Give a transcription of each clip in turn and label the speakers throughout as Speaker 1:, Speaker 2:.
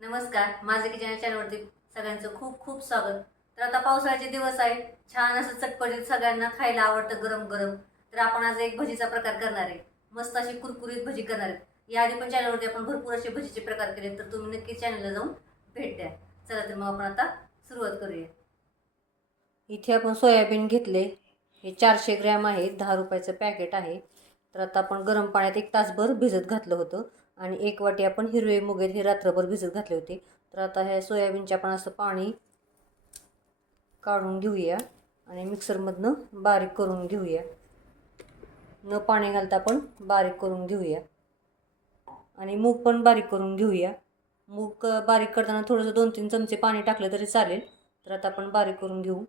Speaker 1: नमस्कार माझं किचन चॅनलवरती सगळ्यांचं खूप खूप स्वागत. तर आता पावसाळ्याचे दिवस आहे छान असं चटपटीत सगळ्यांना खायला आवडतं गरम गरम. तर आपण आज एक भजीचा प्रकार करणार आहे. मस्त अशी कुरकुरीत भजी करणार आहे. याआधी पण चॅनलवरती आपण भरपूर असे भजीचे प्रकार केले तर तुम्ही नक्की चॅनलला जाऊन भेट द्या. चला तर मग आपण आता सुरुवात करूया. इथे आपण सोयाबीन घेतले. हे चारशे ग्रॅम आहे दहा रुपयाचं पॅकेट आहे. तर आता आपण गरम पाण्यात एक तासभर भिजत घातलं होतं. आणि एक वाटी आपण हिरवे मुगे हे रात्रभर भिजत घातले होते. तर आता ह्या सोयाबीनचे आपण असं पाणी काढून घेऊया आणि मिक्सरमधनं बारीक करून घेऊया. न पाणी घालता आपण बारीक करून घेऊया. आणि मूग पण बारीक करून घेऊया. मूग बारीक करताना थोडंसं दोन तीन चमचे पाणी टाकलं तरी चालेल. तर आता आपण बारीक करून घेऊ.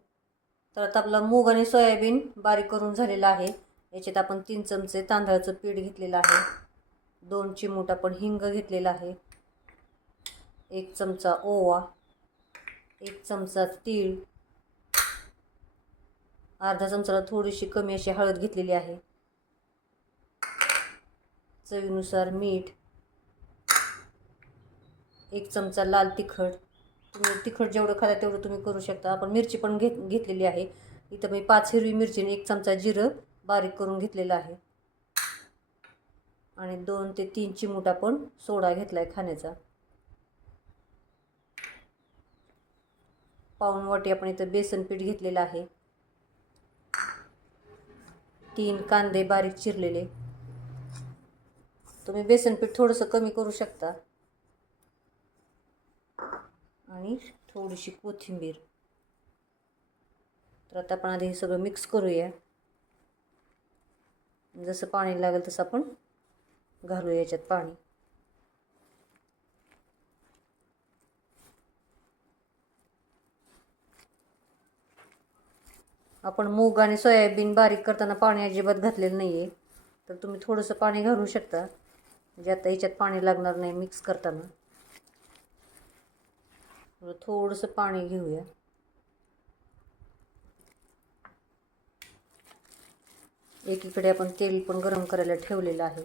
Speaker 1: तर आता आपला मूग आणि सोयाबीन बारीक करून झालेला आहे. याच्यात आपण तीन चमचे तांदळाचं पीठ घेतलेलं आहे. दोन चिमूट आपण हिंग घेतलेला आहे. एक चमचा ओवा एक चमचा तीळ अर्धा चमचाला थोडीशी कमी अशी हळद घेतलेली आहे. चवीनुसार मीठ एक चमचा लाल तिखट. तुम्ही तिखट जेवढं खाला तेवढं तुम्ही करू शकता. आपण मिरची पण घेत घेतलेली आहे. इथं मी पाच हिरवी मिरची आणि एक चमचा जिरं बारीक करून घेतलेलं आहे. आणि दोन ते तीन चिमूट आपण सोडा घेतला आहे खाण्याचा. पाऊण वाटी आपण इथं बेसन पीठ घेतलेलं आहे. तीन कांदे बारीक चिरलेले. तुम्ही बेसन पीठ थोडंसं कमी करू शकता. आणि थोडीशी कोथिंबीर. तर आता आपण आधी हे सगळं मिक्स करूया. जसं पाणी लागेल तसं आपण घालूया याच्यात पाणी. आपण मूग आणि सोयाबीन बारीक करताना पाणी अजिबात घातलेलं नाही आहे तर तुम्ही थोडंसं पाणी घालू शकता. म्हणजे आता याच्यात पाणी लागणार नाही मिक्स करताना. थोडंसं पाणी घेऊया. एकीकडे आपण तेल पण गरम करायला ठेवलेलं आहे.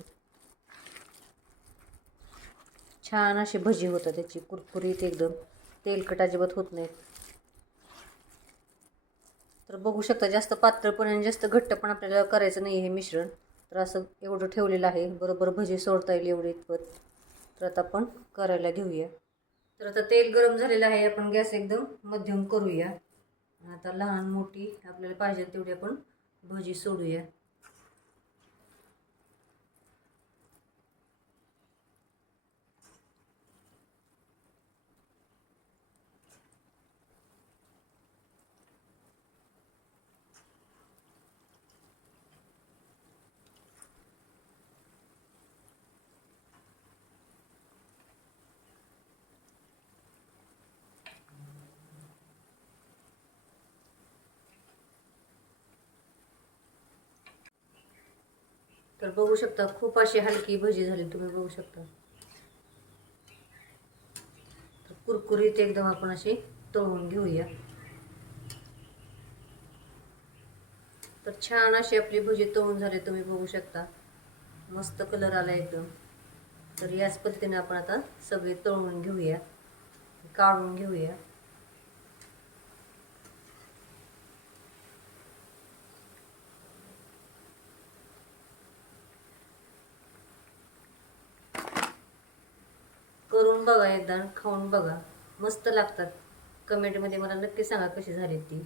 Speaker 1: छान अशी भजी होतात त्याची कुरकुरीत एकदम. तेलकट अजिबात होत नाही. तर बघू शकता जास्त पातळपण आणि जास्त घट्ट पण आपल्याला करायचं नाही हे मिश्रण. तर असं एवढं ठेवलेलं आहे. बरोबर भजी सोडता येईल एवढे इतपत. तर आता आपण करायला घेऊया. तर आता तेल गरम झालेलं आहे. आपण गॅस एकदम मध्यम करूया. आता लहान मोठी आपल्याला पाहिजे तेवढी आपण भजी सोडूया. तर बघू शकता खूप अशी हलकी भजी झाली तुम्ही बघू शकता. तर कुरकुरीत एकदम आपण अशी तळून घेऊया. तर छान अशी आपली भजी तळून झाली तुम्ही बघू शकता. मस्त कलर आला एकदम. तर याच पद्धतीने आपण आता सगळे तळून घेऊया काढून घेऊया. करून बघा एकदा खाऊन बघा. मस्त लागतात. कमेंटमध्ये मला नक्की सांगा कशी झाली ती.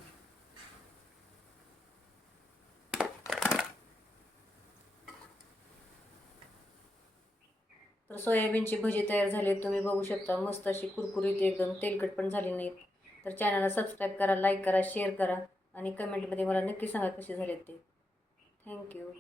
Speaker 1: तर सोयाबीनची भजी तयार झाली तुम्ही बघू शकता. मस्त अशी कुरकुरीत एकदम. तेलकट पण झाली नाहीत. तर चॅनलला सबस्क्राईब करा लाईक करा शेअर करा. आणि कमेंटमध्ये मला नक्की सांगा कशी झाली ते. थँक्यू